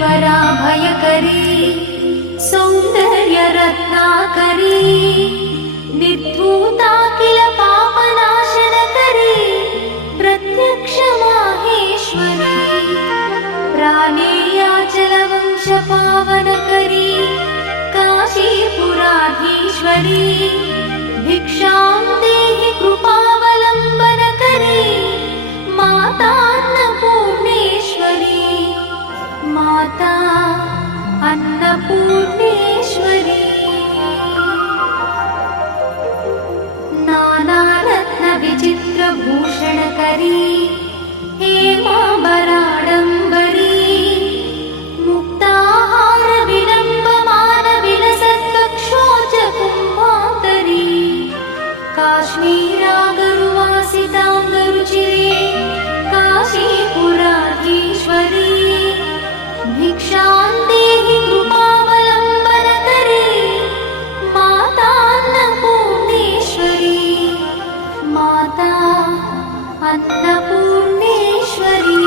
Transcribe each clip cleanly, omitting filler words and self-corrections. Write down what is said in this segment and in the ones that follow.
वराभयकरी सौन्दर्यरत्नाकरी निर्धूताखिल पापनाशनकरी प्रत्यक्ष माहेश्वरी प्राणेयाचलवंशपावनकरी काशीपुराधीश्वरी भिक्षां देहि कृपावलम्बनकरी माता अन्नपूर्णेश्वरी माता अन्नपूर्णेश्वरी नानारत्नविचित्रभूषणकरी हेमाम्बराडम्बरी मुक्ताहारविलम्बमानविलसत्कक्षोजकुम्भान्तरी काश्मीरागरुवासिताङ्गरुचिरे काशीपुराधीश्वरी भिक्षां देहि कृपावलम्बनकरी माता अन्नपूर्णेश्वरी माता अन्नपूर्णेश्वरी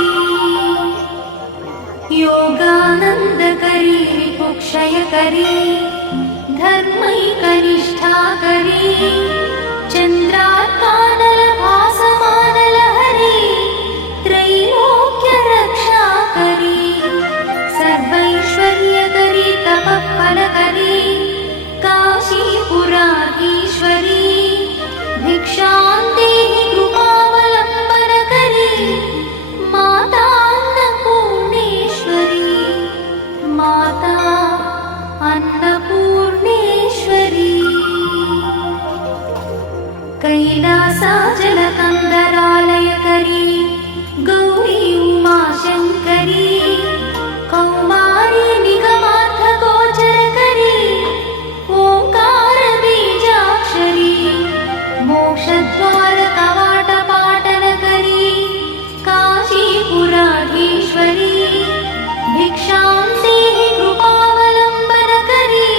योगानन्दकरी रिपुक्षयकरी धर्मैकनिष्ठाकरी चन्द्रार्कानलभासमानलहरी त्रैलोक्यरक्षाकरी सर्वैश्वर्यकरी तपःफलकरी काशीपुराधीश्वरी भिक्षां देहि कृपावलम्बनकरी माता अन्नपूर्णेश्वरी माता अन्नपूर्णेश्वरी कैलासाचलकन्दरालयकरी गौरी उमाशङ्करी कौमारी निगमार्थगोचरकरी ओङ्कारबीजाक्षरी मोक्षद्वारकवाटपाटनकरी काशीपुराधीश्वरी भिक्षां देहि कृपावलम्बनकरी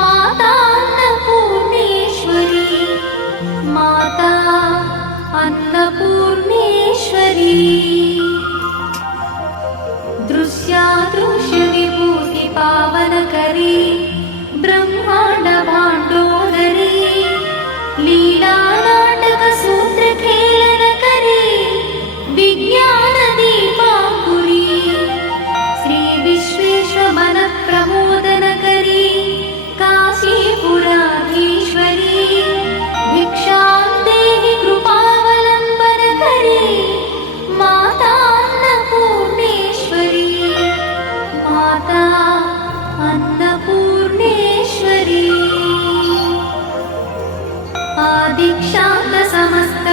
माता अन्नपूर्णेश्वरी माता अन्नपूर्णेश्वरी दृश्यादृश्यविभूतिपावनकरी ब्रह्माण्डभाण्डोदरी लीलानाटकसूत्रखेलनकरी विज्ञानदीपाङ्कुरी श्रीविश्वेश्वरमनप्रमोदनकरी काशीपुराधीश्वरी भिक्षां देहि कृपावलम्बनकरी माता अन्नपूर्णेश्वरी माता अन्नपूर्णेश्वरी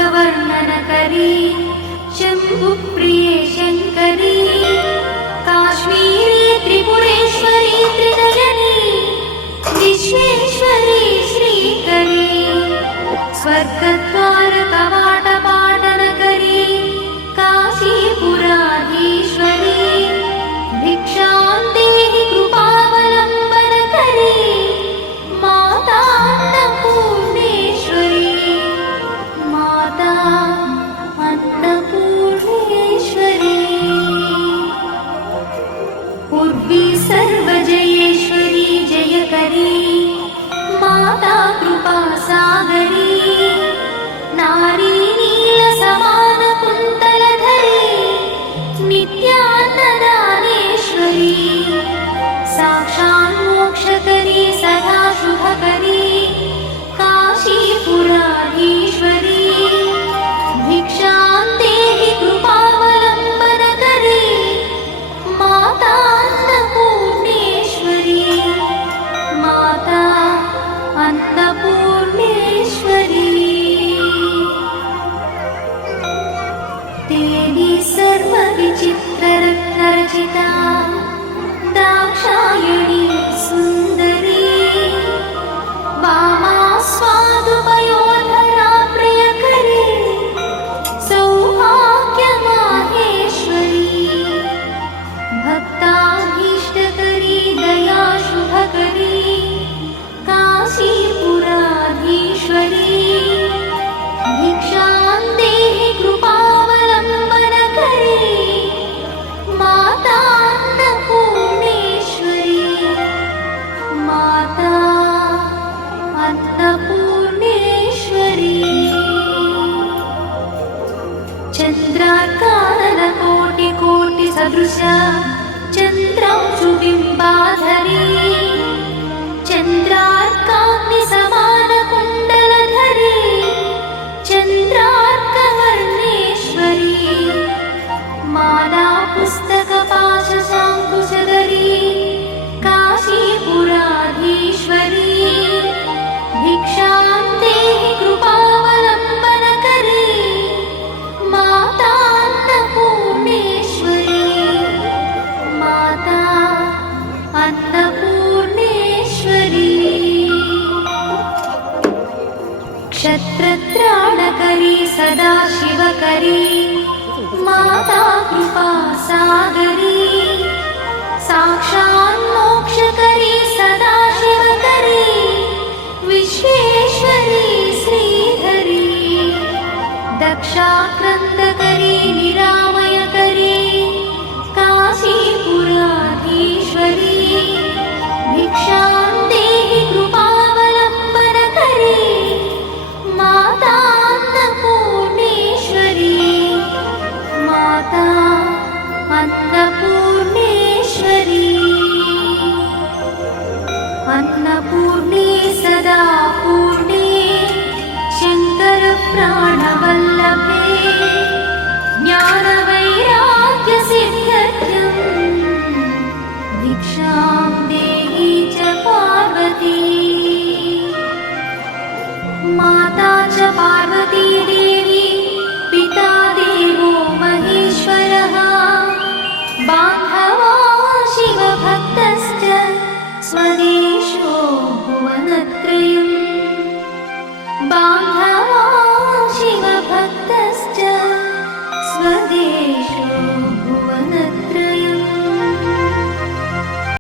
आदिक्षान्तसमस्तवर्णनकरी शम्भुप्रिये शङ्करी काश्मीरी त्रिपुरेश्वरी त्रिनयनी विश्वेश्वरी श्रीकरी स्वर्गद्वारकवाटपाटनकरी काशीपुराधीश्वरी भिक्षां देहि कृपावलम्बनकरी माता अन्नपूर्णेश्वरी माता अन्नपूर्णेश्वरी उर्वी सर्वजयेश्वरी जयकरी माता कृपासागरी नारी नीलसमानकुन्तलधरी नित्यान्नदानेश्वरी साक्षान्मोक्षकरी सदा शुभकरी काशीपुराधीश्वरी भिक्षां देहि कृपावलम्बनकरी माता अन्नपूर्णेश्वरी माता अन्नपूर्णेश्वरी देवी सर्वविचित्ररत्नरचिता दाक्षायणी सुन्दरी वामा स्वादुपयोधरा प्रियकरी सौभाग्यमाहेश्वरी भक्ताभीष्टकरी दयाशुभकरी काशीपुराधीश्वरी भिक्षां देहि कृपावलम्बनकरी माता अन्नपूर्णेश्वरी सदृश चन्द्रांशुबिम्बाधरी चन्द्रार्काग्निसमानकुण्डलधरी चन्द्रार्कवर्णेश्वरी माला पुस्तकपाशशाङ्कुशधरी काशीपुराधीश्वरी भिक्षां देहि कृपावलम्बनकरी माता अन्नपूर्णेश्वरी माता अन्नपूर्णेश्वरी क्षत्रत्राणकरी सदा शिवकरी माता कृपासागरी साक्षात् मोक्षकरी सदा शिवकरी विश्वेश्वरी श्रीधरी दक्षाक्रन्दकरी निरामयकरी काशीपुराधीश्वरी भिक्षां देहि कृपावलम्बनकरी माता अन्नपूर्णेश्वरी माता अन्नपूर्णेश्वरी अन्नपूर्णे सदा पूर्णे शङ्करप्राणवल्लभे ज्ञानवैराग्यसिद्ध्यर्थं भिक्षां देहि च पार्वती माता च पार्वती देवी पिता देवो महेश्वरः